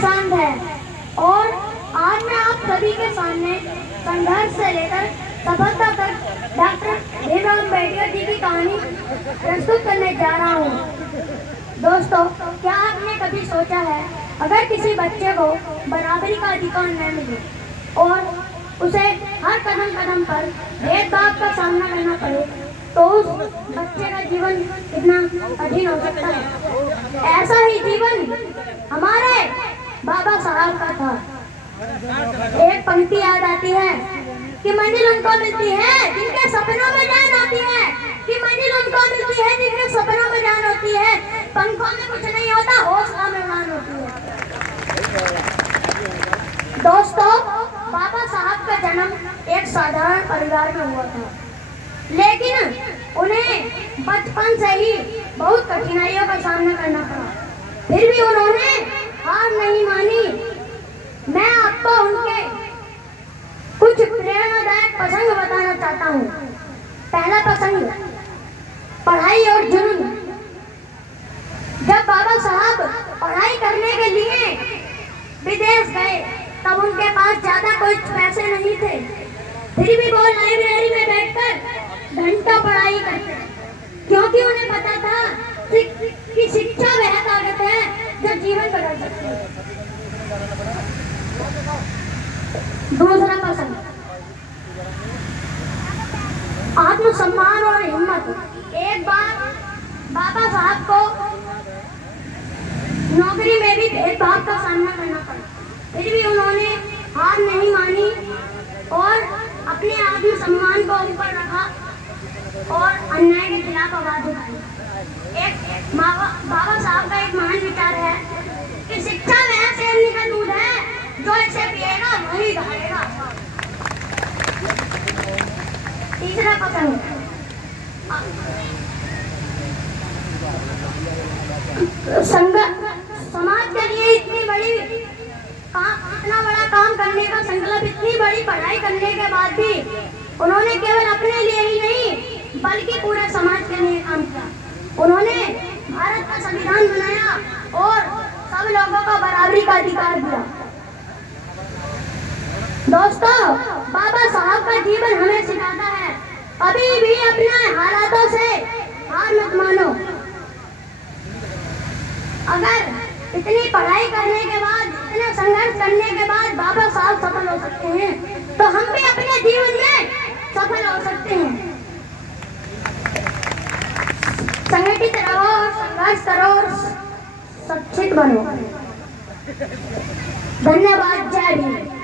शांत है और आज मैं आप सभी के सामने संघर्ष से लेकर सफलता तक डॉक्टर भीमराव अम्बेडकर जी की कहानी प्रस्तुत करने जा रहा हूँ। दोस्तों, क्या आपने कभी सोचा है अगर किसी बच्चे को बराबरी का अधिकार न मिले और उसे हर कदम कदम पर भेदभाव का सामना करना पड़े तो उस बच्चे का जीवन कितना कठिन हो सकता है। ऐसा ही जीवन हमारे बाबा साहब का था। एक पंक्ति याद आती है कि मंजिल उनको मिलती है जिनके सपनों में जान होती है, कि मंजिल उनको मिलती है जिनके सपनों में जान होती है, पंखों में कुछ नहीं होता, हौसला में जान होती है। दोस्तों, बाबा साहब का जन्म एक साधारण परिवार में हुआ था, लेकिन उन्हें बचपन से ही बहुत कठिनाइयों का सामना करना पड़ा। फिर भी उन्होंने हार नहीं मानी। मैं आपको उनके कुछ प्रेरणादायक प्रसंग बताना चाहता हूँ। पहला प्रसंग, पढ़ाई और जुनून। जब बाबा साहब पढ़ाई करने के लिए विदेश गए तब उनके पास ज्यादा कोई पैसे नहीं थे। फिर भी वो लाइब्रेरी में बैठकर घंटा पढ़ाई करते, क्योंकि उन्हें पता था कि शिक्षा वह ताकत है जो जीवन बदल सकती है। दूसरा प्रसंग, आत्मसम्मान और हिम्मत। एक बार बाबा साहब को नौकरी में भी भेदभाव का सामना करना पड़ा, फिर भी उन्होंने हार नहीं मानी और अपने आत्मसम्मान को ऊपर रखा और अन्याय के खिलाफ आवाज उठाई। एक बाबा साहब का एक महान विचार है कि शिक्षा वह शेरनी का दूध है जो इसे पिएगा वही दहाड़ेगा। तीसरा प्रसंग, समाज के लिए इतना बड़ा काम करने का संकल्प, इतनी बड़ी पढ़ाई करने के बाद भी उन्होंने केवल अपने लिए ही नहीं बल्कि पूरे समाज के लिए काम किया। उन्होंने भारत का संविधान बनाया और सब लोगों को बराबरी का अधिकार दिया। दोस्तों, बाबा साहब का जीवन हमें सिखाता है कभी भी अपने हालातों से हार मत मानो। अगर इतनी पढ़ाई करने के बाद, इतने संघर्ष करने के बाद बाबा साहब सफल हो सकते हैं तो हम भी अपने जीवन में सफल हो सकते हैं। संगठित रहो और संघर्ष करो और शिक्षित बनो। धन्यवाद। जय भीम।